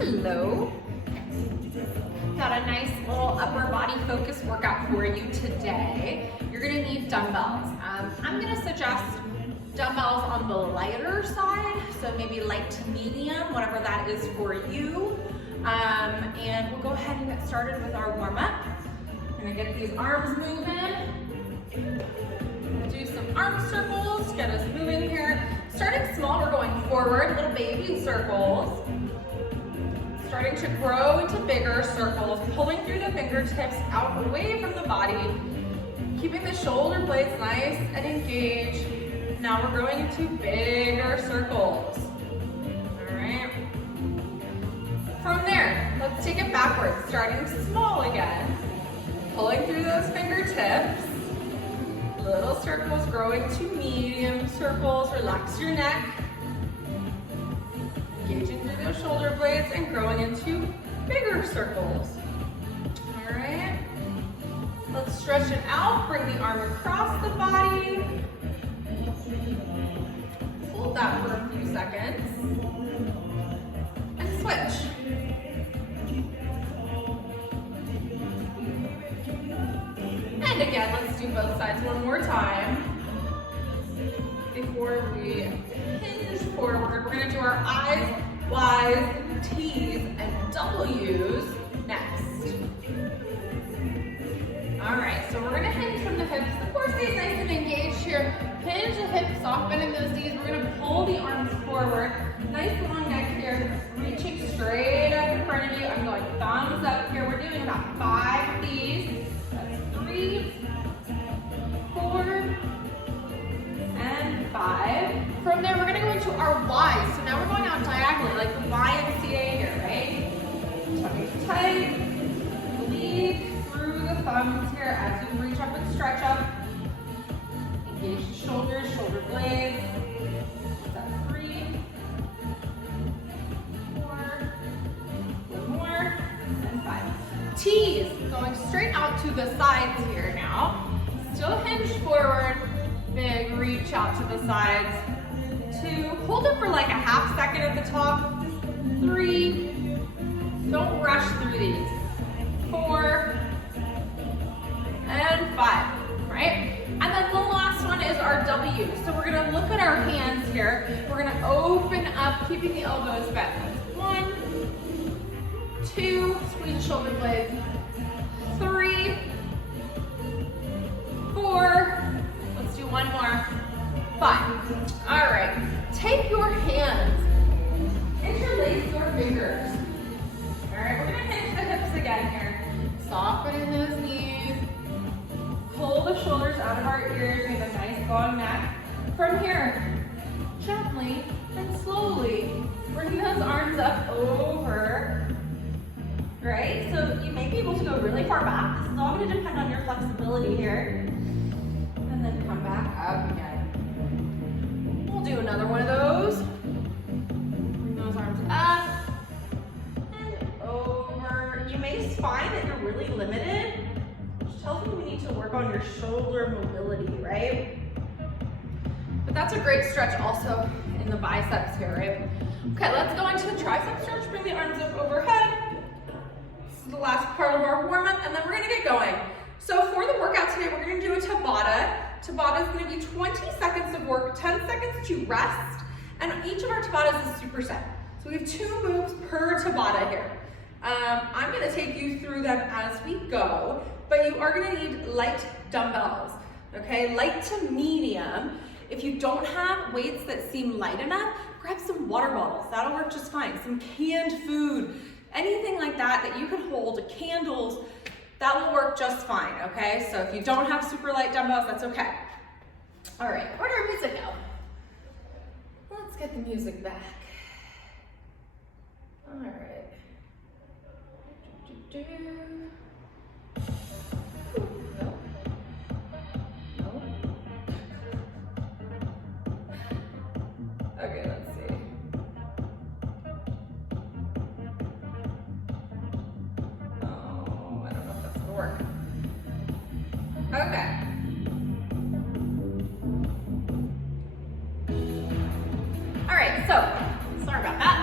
Hello. Got a nice little upper body focus workout for you today. You're gonna need dumbbells. I'm gonna suggest dumbbells on the lighter side, so maybe light to medium, whatever that is for you. And we'll go ahead and get started with our warm-up. We're gonna get these arms moving. We'll do some arm circles, get us moving here. Starting small, we're going forward, little baby circles. Starting to grow into bigger circles, pulling through the fingertips out away from the body, keeping the shoulder blades nice and engaged. Now we're going into bigger circles. All right. From there, let's take it backwards, starting small again. Pulling through those fingertips. Little circles growing to medium circles. Relax your neck. Engaging through those shoulder blades and growing into bigger circles. All right. Let's stretch it out. Bring the arm across the body. Hold that for a few seconds. And switch. And again, let's do both sides one more time. Before we hinge forward, we're gonna do our I's, Y's, T's, and W's next. All right, so we're gonna hinge from the hips. The core stays nice and engaged here. Hinge the hips, soft bending those knees. We're gonna pull the arms forward. Nice long neck here. Reaching straight up in front of you. I'm going thumbs up here. We're doing about 5 of these. That's 3, 4, and 5. From there, we're gonna go into our Y's. So now we're going out diagonally, like the YMCA here, right? Tucking tight, bleed through the thumbs here as you reach up and stretch up. Engage the shoulders, shoulder blades. That's 3, 4, one more, and 5. T's, going straight out to the sides here now. Still hinged forward. Big reach out to the sides. 2, hold it for like a half second at the top. 3, don't rush through these. 4, and 5, right? And then the last one is our W. So we're gonna look at our hands here. We're gonna open up, keeping the elbows bent. That's 1, 2, squeeze the shoulder blades. 3, 4, let's do one more. 5. All right, take your hands, interlace your fingers. All right, we're gonna hinge the hips again here. Soften those knees. Pull the shoulders out of our ears. We have a nice long neck. From here, gently and slowly, bring those arms up over. Right, so you may be able to go really far back. This is all gonna depend on your flexibility here. And then come back up again. We'll do another one of those. Bring those arms up and over. You may find that you're really limited, which tells me we need to work on your shoulder mobility, right? But that's a great stretch also in the biceps here, right? Okay, let's go into the tricep stretch. Bring the arms up overhead. This is the last part of our warm-up, and then we're gonna get going. So for the workout today, we're gonna do a Tabata. Tabata is gonna be 20 seconds of work, 10 seconds to rest, and each of our Tabatas is superset. So we have 2 moves per Tabata here. I'm gonna take you through them as we go, but you are gonna need light dumbbells, okay? Light to medium. If you don't have weights that seem light enough, grab some water bottles. That'll work just fine. Some canned food, anything like that that you can hold, candles, that will work just fine, okay? So if you don't have super light dumbbells, that's okay. All right, where'd our music go? Let's get the music back. All right. No. No. Okay, let's see. Oh, I don't know if that's gonna work. Okay. All right, so sorry about that.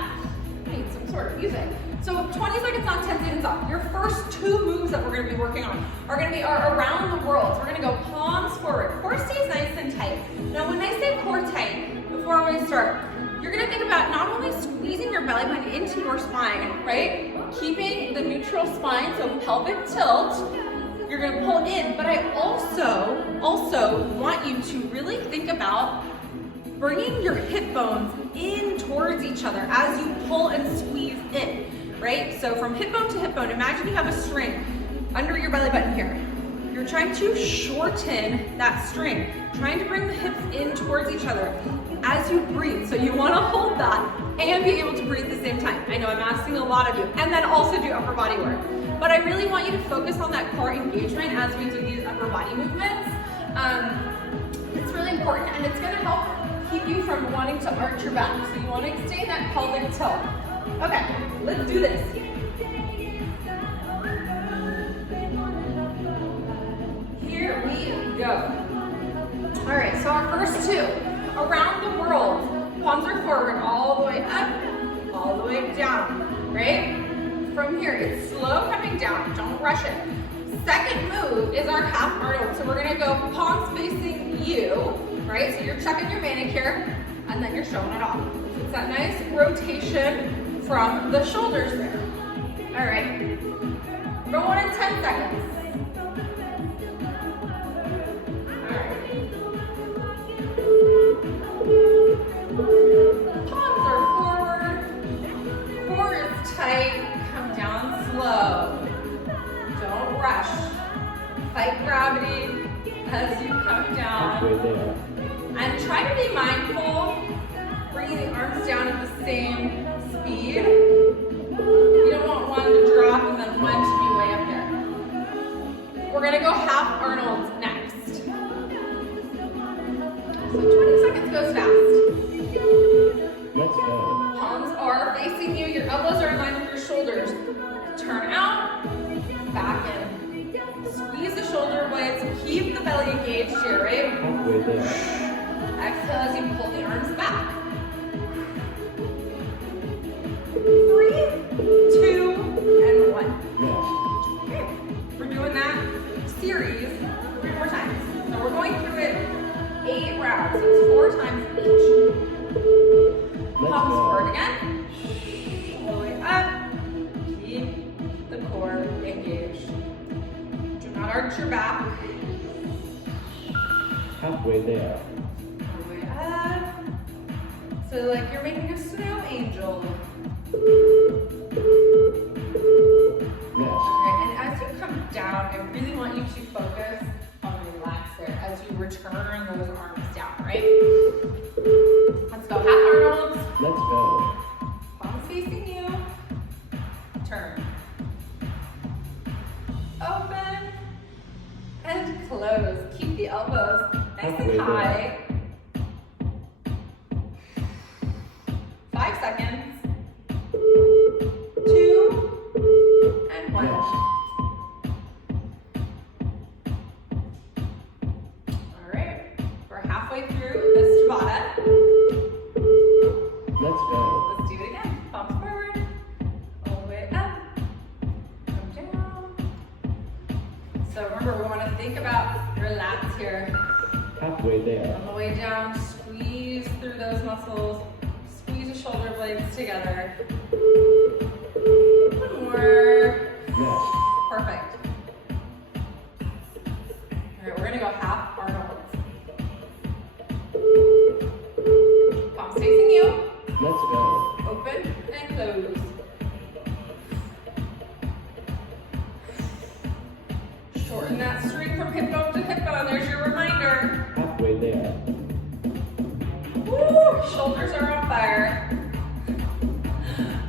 I need some sort of music. So 20 seconds on, 10 seconds off. Your first two moves that we're gonna be working on are gonna be our around the world. So we're gonna go palms forward. Core stays nice and tight. Now when I say core tight, before we start, you're gonna think about not only squeezing your belly button into your spine, right? Keeping the neutral spine, so pelvic tilt. You're gonna pull in, but I also want you to really think about bringing your hip bones in towards each other as you pull and squeeze in, right? So from hip bone to hip bone, imagine you have a string under your belly button here. You're trying to shorten that string, trying to bring the hips in towards each other as you breathe. So you wanna hold that and be able to breathe at the same time. I know I'm asking a lot of you, and then also do upper body work. But I really want you to focus on that core engagement as we do these upper body movements. It's really important, and it's gonna help keep you from wanting to arch your back. So you wanna stay in that pelvic tilt. Okay, let's do this. Here we go. All right, so our first two, around the world. Palms are forward, all the way up, all the way down, right? From here, it's slow coming down, don't rush it. Second move is our half Arnold. So we're gonna go palms facing you, right? So you're checking your manicure, and then you're showing it off. So it's that nice rotation from the shoulders there. All right, we're going in 10 seconds. Palms are forward, core is tight, come down slow. Don't rush. Fight gravity as you come down. And try to be mindful, bringing the arms down at the same speed. You don't want one to drop and then one to be way up there. We're gonna go half Arnold next. So 20 seconds goes fast. Let's go. Palms are facing you, your elbows are in line with your shoulders. Turn out, back in. Squeeze the shoulder blades, keep the belly engaged here, right? Halfway there. Exhale as you pull the arms back. 3, 2, and 1. Yes. Okay, we're doing that series 3 more times. So we're going through it 8 rounds, so it's 4 times each. Palms forward again. All the way up. Keep the core engaged. Do not arch your back. Halfway there. All the way up. So like you're making a snow angel. Yes. Okay, and as you come down, I really want you to focus on relax there as you return those arms down, right? Let's go half Arnold. Let's go. Palms facing you. Turn. Open. And close. Keep the elbows nice and high. 5 seconds. 2 and 1. Yes. All right. We're halfway through this Tabata. Let's go. Let's do it again. Palms forward. All the way up. Come down. So remember, we want to think about your lats here. Halfway there. On the way down, squeeze through those muscles. Squeeze the shoulder blades together. One more. Yes. Perfect. All right, we're gonna go half Arnold. Palms facing you. Let's go. Open and close. Shorten that string from hip bone to hip bone. There's your reminder. Halfway there. Woo! Shoulders are on fire.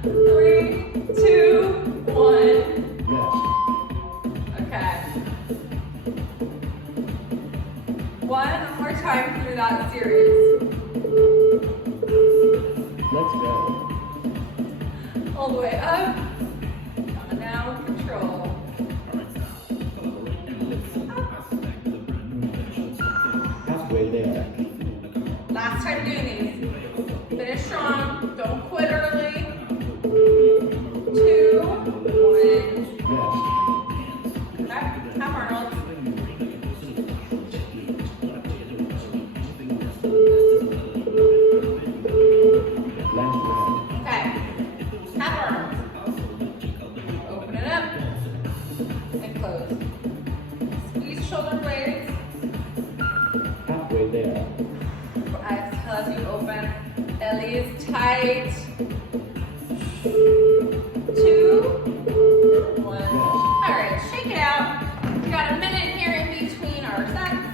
3, 2, 1. Yes. Okay. One more time through that series. Let's go. All the way up. Coming down, control. Halfway there. Last time doing these. Finish strong. Don't quit early. 2, Belly is tight. 2, 1. All right, shake it out. We got a minute here in between our sets.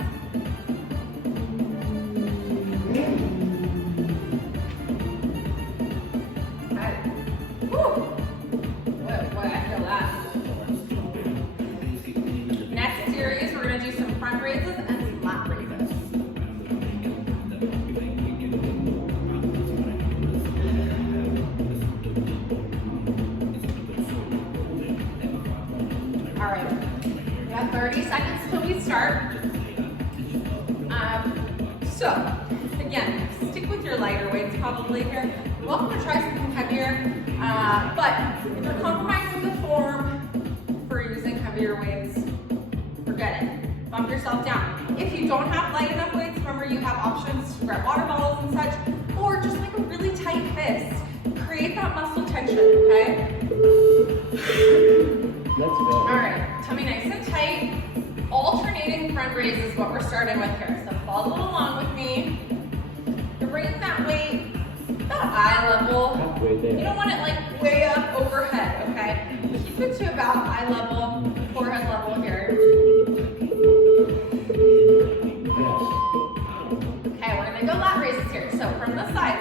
Okay. Woo. Boy, I feel that. Next series, we're gonna do some front raises and some lat raises. All right, we got 30 seconds till we start. So, again, stick with your lighter weights probably here. You're welcome to try something heavier, but if you're compromising the form for using heavier weights, forget it. Bump yourself down. If you don't have light enough weights, remember you have options to grab water bottles and such, or just make a really tight fist. Create that muscle tension, okay? Let's go. All right, tummy nice and tight. Alternating front raise is what we're starting with here. So follow along with me. You're bringing that weight about eye level. Halfway there. You don't want it like way up overhead, okay? Keep it to about eye level, forehead level here. Yes. Okay, we're gonna go lat raises here. So from the side,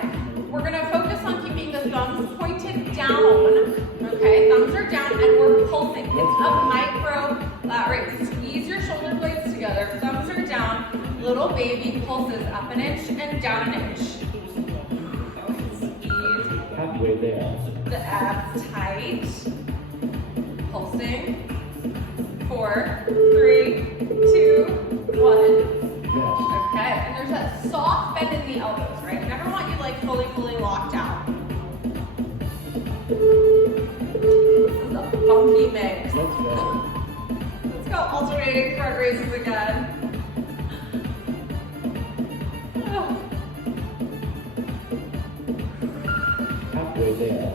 we're gonna focus on keeping the thumbs pointed down. Okay, thumbs are down and we're pulsing. It's a micro lat raise. Squeeze your shoulder blades together. Thumbs are down. Little baby pulses up an inch and down an inch. Squeeze Halfway there. the abs tight. Pulsing. 4, 3, 2, 1. Yes. Okay, and there's that soft bend in the elbows, right? I never want you like fully locked out. This is a funky mix. Let's go. Let's go alternating front raises again. Oh. Halfway there.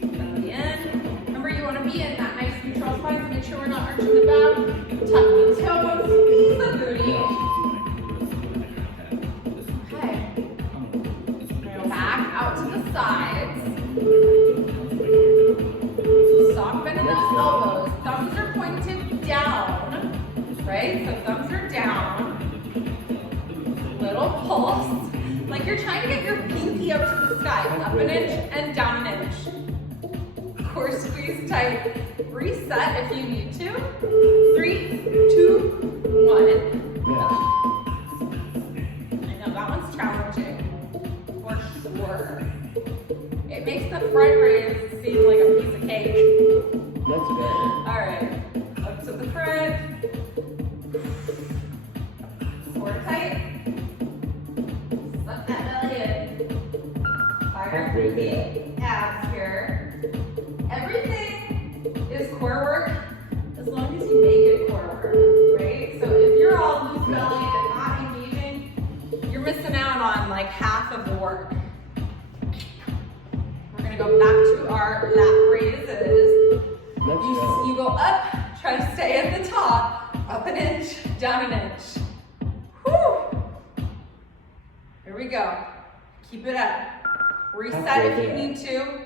Belly in. Remember, you want to be in that nice neutral spine, so make sure we're not arching the back. Tuck the tailbone, squeeze the booty. Okay. Back out to the sides. Soft bend in those elbows. Thumbs are pointed down, right? So thumbs are down. Little pulse. Like you're trying to get your pinky up to the sky. Up an inch and down an inch. Core squeeze tight. Reset if you need to. 3, 2, 1. Yes. I know that one's challenging. For sure. It makes the front raise seem like a piece of cake. Let's go. All right, up to the front. Core tight. Suck that belly in. Fire Halfway through there. the abs here. Everything is core work as long as you make it core work, right? So if you're all loose bellied and not engaging, you're missing out on like half of the work. We're gonna go back to our lat raises. Let's go. You go up, try to stay at the top, up an inch, down an inch. Whew. Here we go. Keep it up. Reset if you need to.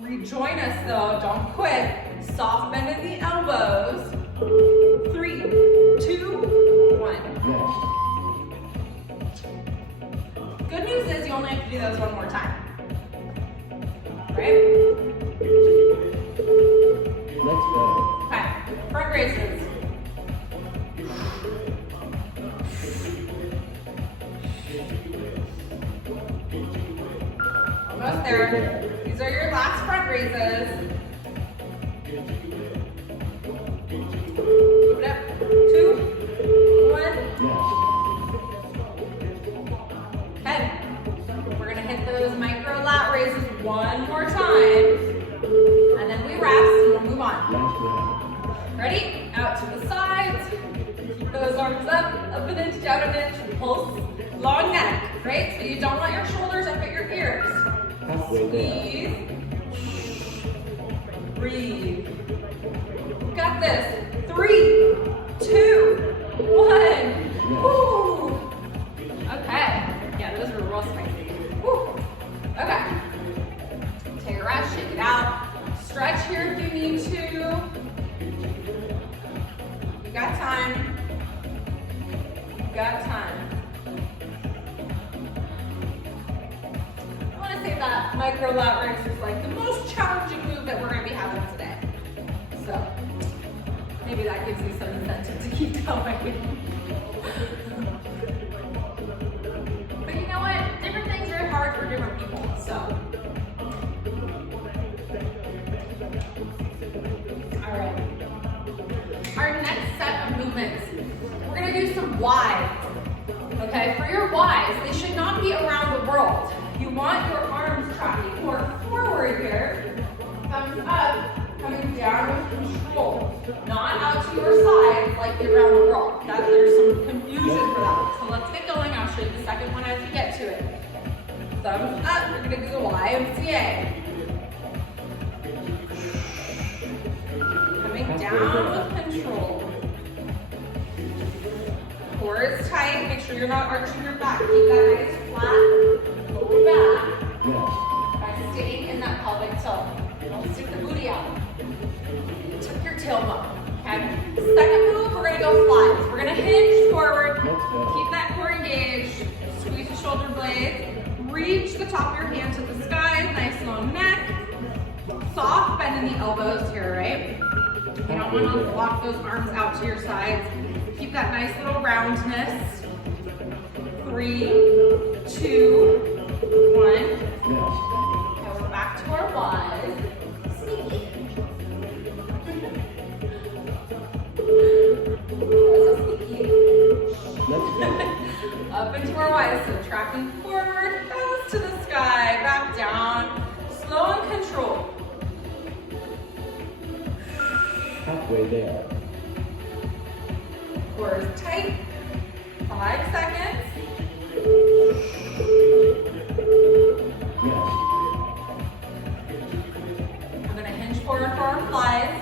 Rejoin us though, don't quit. Soft bend in the elbows. 3, 2, 1. Yes. Good news is you only have to do those one more time. Right? Let's go. Okay, front raises. Almost there. These are your last front raises. Keep it up. 2, 1. Yes. Okay. We're gonna hit those micro lat raises one more time. And then we rest and we'll move on. Last round. Ready? Out to the sides. Keep those arms up an inch, down an inch. Pulse. Long neck, right? So you don't want your shoulders up at your ears. Halfway there. Squeeze. Breathe. Got this. 3, 2, 1. Woo. Okay. Yeah, those were real spicy. gonna say that micro lat raise is like the most challenging move that we're gonna be having today. So maybe that gives you some incentive to keep going. But you know what? Different things are hard for different people, so. All right. Our next set of movements, we're gonna do some Ys. Okay, for your Ys, they should not be around the world. You want your arms tracking more forward here, thumbs up, coming down with control. Not out to your side like the around the world. There's some confusion for that. So let's get going. I'll show you the second one as we get to it. Thumbs up, we're gonna do the YMCA. Coming down with control. Core is tight. Make sure you're not arching your back. Keep that nice flat lower back by staying in that pelvic tilt. Don't stick the booty out. Tuck your tailbone. Okay. Second move, we're gonna go flies. We're gonna hinge forward. Keep that core engaged. Squeeze the shoulder blades. Reach the top of your hand to the sky. Nice long neck. Soft bend in the elbows here, right? You don't want to lock those arms out to your sides. Keep that nice little roundness. 3, 2, 1. Okay, we're back to our Ys. Sneaky. Let's go. Up into our Ys. So tracking forward, toes to the sky, back down. Slow and control. Halfway there. Core is tight. 5 seconds. Yes. I'm gonna hinge forward for our flies.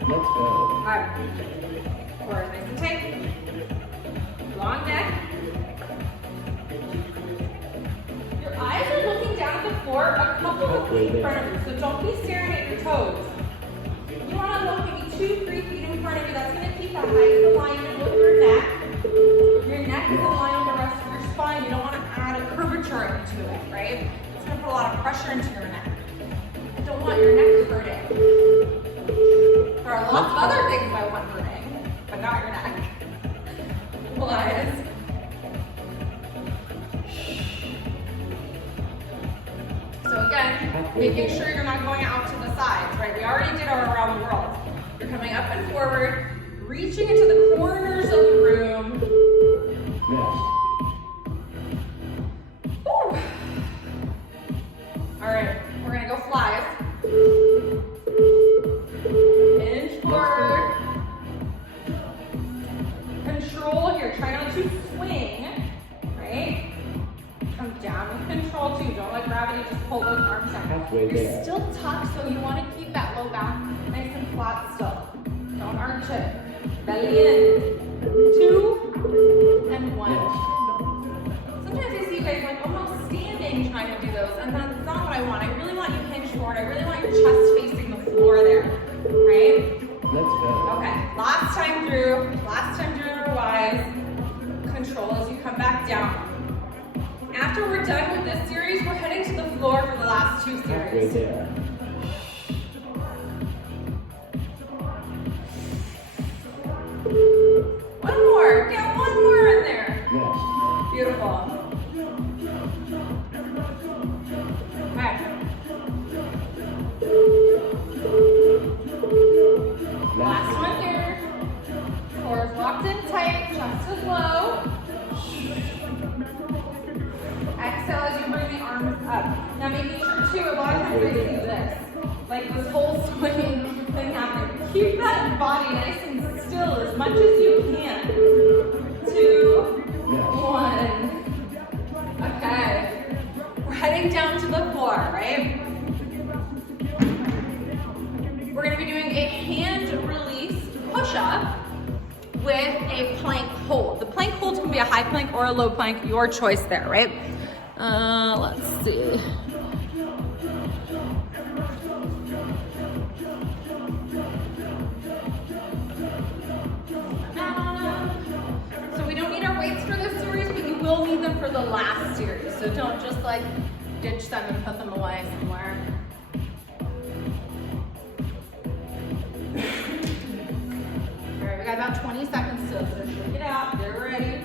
Let's go. Alright. Core is nice and tight. Long neck. Your eyes are looking down at the floor a couple of feet in front of you, so don't be staring at your toes. You want to look maybe 2-3 feet in front of you. That's going to keep that nice alignment with your neck. Your neck is aligned with the rest of your spine. You don't want to add a curvature into it, right? It's going to put a lot of pressure into your neck. I don't want your neck hurting. There are lots of other things I want hurting, but not your neck. Ys. So again, making sure you're not going out to the sides, right? We already did our around the world. You're coming up and forward, reaching into the corners of the room. Yes. Ooh. All right, we're gonna go flies. Hinge forward. Control here, try not to swing, right? Come down with control too. Don't let gravity just pull those arms down. Halfway You're there. still tucked, so you want to keep that low back nice and flat still. Don't arch it. Belly in. 2 and 1. Sometimes I see you guys like almost standing trying to do those, and that's not what I want. I really want you hinged forward. I really want your chest facing the floor there, right? Let's go. Okay, last time through our Ys. Control as you come back down. After we're done with this series, we're heading to the floor for the last 2 Halfway series. there. One more, get one more in there. Yes. Beautiful. Okay. Last one here. Core is locked in tight, chest is low. Exhale as you bring the arms up. Now making sure too, a lot of times I see this. Like this whole swinging thing happening. Keep that body nice and still as much as you can. 2, 1. Okay. We're heading down to the floor, right? We're gonna be doing a hand release push-up with a plank hold. The plank hold can be a high plank or a low plank, your choice there, right? Let's see. So we don't need our weights for this will need them for the last series, so don't just like ditch them and put them away somewhere. All right, we got about 20 seconds still, so shake it out, get ready.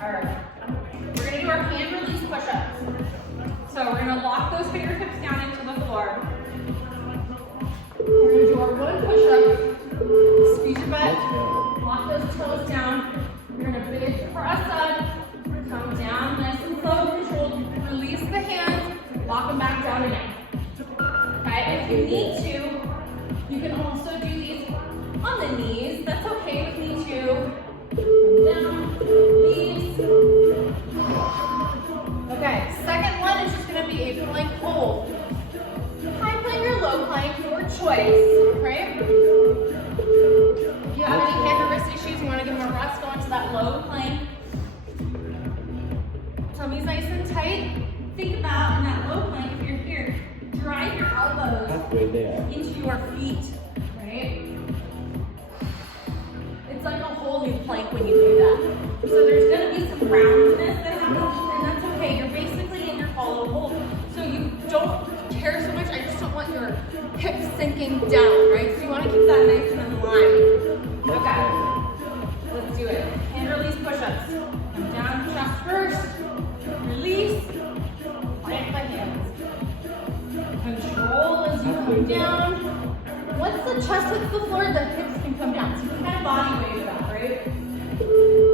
All right, we're gonna do our hand release push-ups. So we're gonna lock those fingertips down into the floor. We're gonna do our one push-up, squeeze your butt, lock those toes down. You're gonna big press up, come down nice and slow, controlled, release the hands, lock them back down again. Okay, if you need to, you can also do these on the knees. That's okay with me too. Come down, release. Okay, second one is just gonna be a plank hold. High plank or low plank, your choice, right? If you have any hand or wrist issues, you wanna give them a rest, go into that low plank. Tummy's nice and tight. Think about in that low plank, if you're here, drive your elbows halfway there. into your feet, right? It's like a whole new plank when you do that. So there's gonna be some roundness that happens, and that's okay. You're basically in your hollow hold. So you don't care so much, I just don't want your hips sinking down, right? So you wanna keep that nice and in line. Okay, let's do it. Hand release push-ups. Come down, chest first, release, plant the hands. Control as you come down. Once the chest hits the floor, the hips can come down. So you can kind of body weight that, right?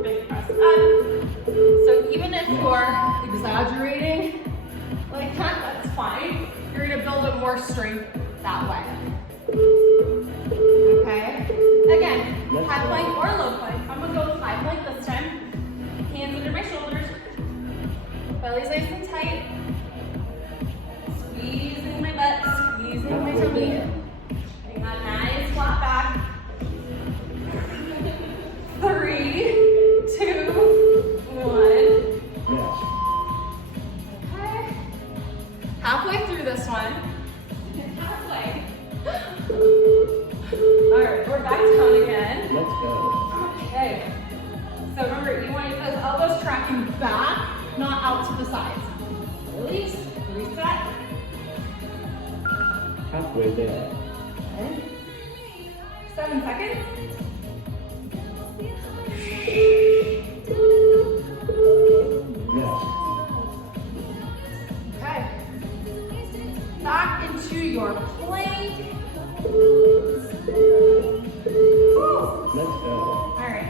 Big press up. So even if you're exaggerating like that, that's fine. You're gonna build up more strength that way. Okay? Again, high plank or low plank. I'm gonna go with high plank this time. Hands under my shoulders. Belly's nice and tight. Squeezing my butt, squeezing my tummy. Getting that nice flat back. 3, 2, 1. Okay. Halfway through this one. Halfway. All right, we're back down again. Let's go. Okay. So remember, you want those elbows tracking back, not out to the sides. Release, reset. Halfway there. Okay. 7 seconds. Rest. Okay. Back into your plank. Let's go. All right.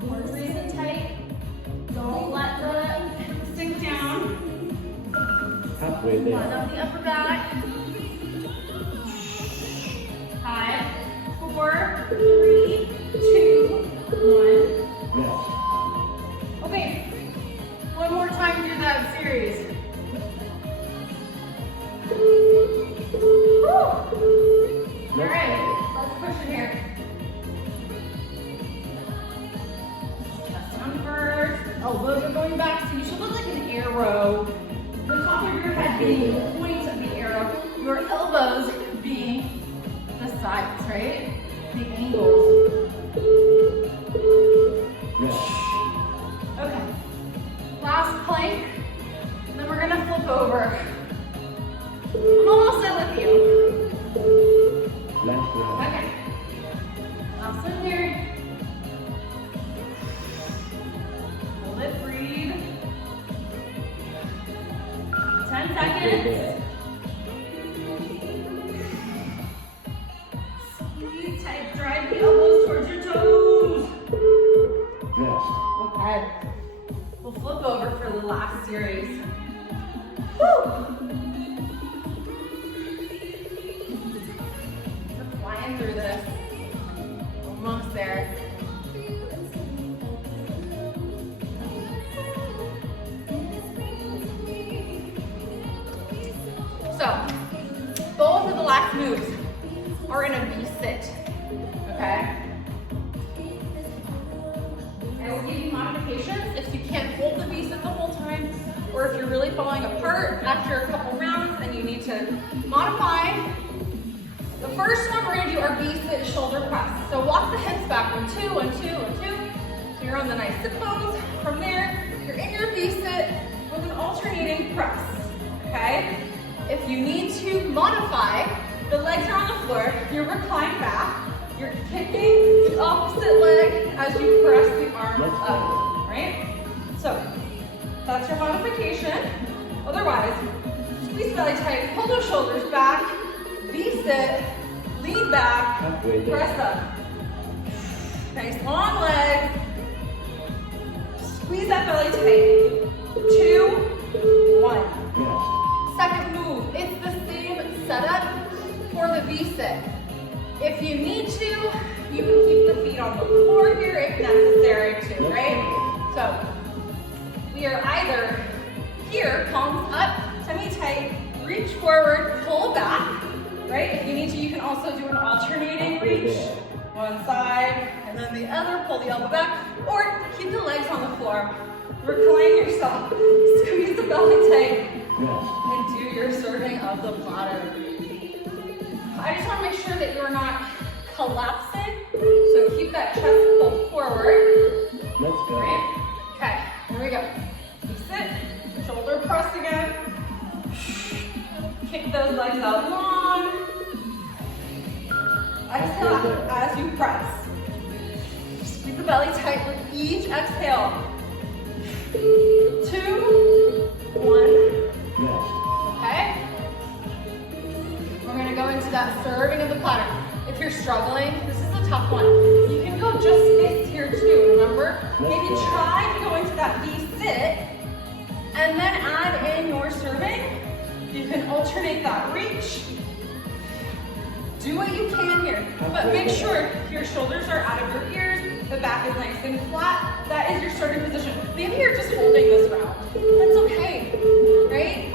More nice and tight. Don't let the sink down. Halfway One there. on the upper back. 5, 4, 3, 2, 1. Rest. Okay. One more time through that series. Woo. All right, let's push it here. Chest down first. Elbows are going back, so you should look like an arrow. The top of your head being the point of the arrow. Your elbows being the sides, right? The angles. Rest. Okay. Last plank. Then we're gonna flip over. I'm almost done with you. Last round. Okay. Last one here. Hold it, breathe. 10 Halfway seconds. there. Squeeze tight, drive the elbows towards your toes. Rest. Okay. We'll flip over for the last series. Woo! We're flying through this. Almost there. So, both of the last moves are in a V-sit, okay? I will give you modifications if you can't hold the V-sit the whole time, or if you're really falling apart after a couple rounds and you need to modify the first one we're gonna do our V-sit shoulder press. So walk the hips back, 1, 2, 1, 2, 1, 2. So you're on the nice sit bones. From there, you're in your V-sit with an alternating press, okay? If you need to modify, the legs are on the floor, you're reclined back, you're kicking the opposite leg as you press the arm up, right? So, that's your modification. Otherwise, squeeze the belly tight, pull those shoulders back, V-sit, lean back, press up. Nice long leg. Squeeze that belly tight. 2, 1. Yes. Second move, it's the same setup for the V-sit. If you need to, you can keep the feet on the floor here if necessary too, right? So, we are either here, palms up, semi-tight, reach forward, pull back, right? If you need to, you can also do an alternating reach. One side, and then the other, pull the elbow back, or keep the legs on the floor. Recline yourself, squeeze the belly tight, and do your serving of the platter. I just want to make sure that you're not collapsing, so keep that chest pulled forward. Let's go. Right? Okay, here we go. Sit, shoulder press again. Kick those legs out long. Exhale as you press. Squeeze the belly tight with each exhale. 2, 1. Yes. Okay? We're gonna go into that serving of the platter. If you're struggling, this is a tough one. You can go just fists here too, remember? Maybe try to go into that V-sit and then add in your serving. You can alternate that reach. Do what you can here, but make sure your shoulders are out of your ears, the back is nice and flat. That is your starting position. Maybe you're just holding this round. That's okay, right?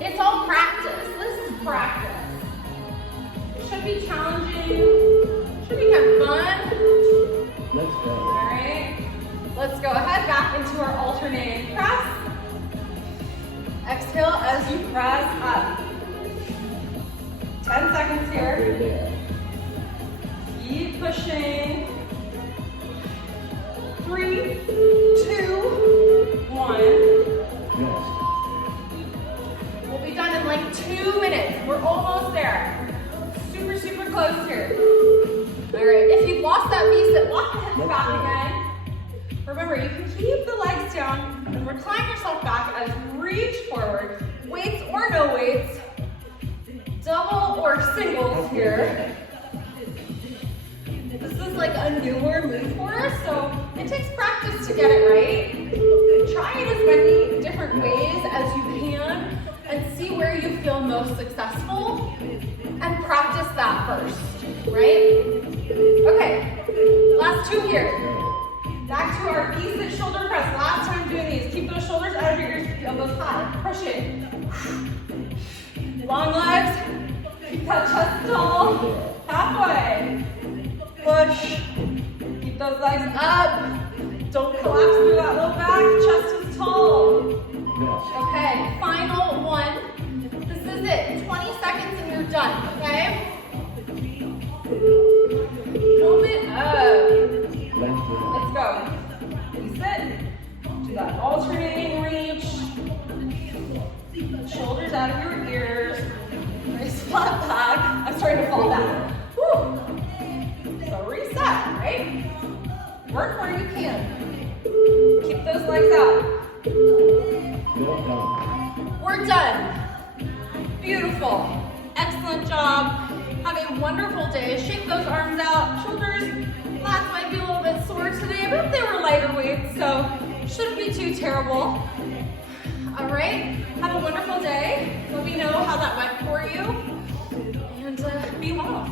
It's all practice. This is practice. It should be challenging. Should be kind of fun. Let's go. All right. Let's go ahead back into our alternating press. Exhale as you press up. 10 seconds here. Halfway there. Keep pushing. 3, 2, 1. Yes. We'll be done in like 2 minutes. We're almost there. Super, super close here. All right, if you've lost that V-sit, walk the hips back again. Remember, you can keep the legs down and recline yourself back as you reach forward. Weights or no weights. Double or singles here. This is like a newer move for us, so it takes practice to get it right. Try it as many different ways as you can and see where you feel most successful and practice that first, right? Okay, last 2 here. Back to our V-sit shoulder press. Last time doing these. Keep those shoulders out of your ears, keep the elbows high. Push it. Long legs. Keep that chest tall. Halfway. Push. Keep those legs up. Don't collapse through that low back. Chest is tall. Okay, final one. This is it. 20 seconds and you're done, okay? Comb it up. Let's go. V-sit. Do that alternating reach. Shoulders out of your ears. Nice flat back. I'm starting to fall back. Woo. So reset, right? Work where you can. Keep those legs out. We're done. Beautiful. Excellent job. Have a wonderful day. Shake those arms out. Shoulders, lats might be a little bit sore today, but they were lighter weights, so shouldn't be too terrible. All right. Have a wonderful day. Let me know how that went for you. And be well.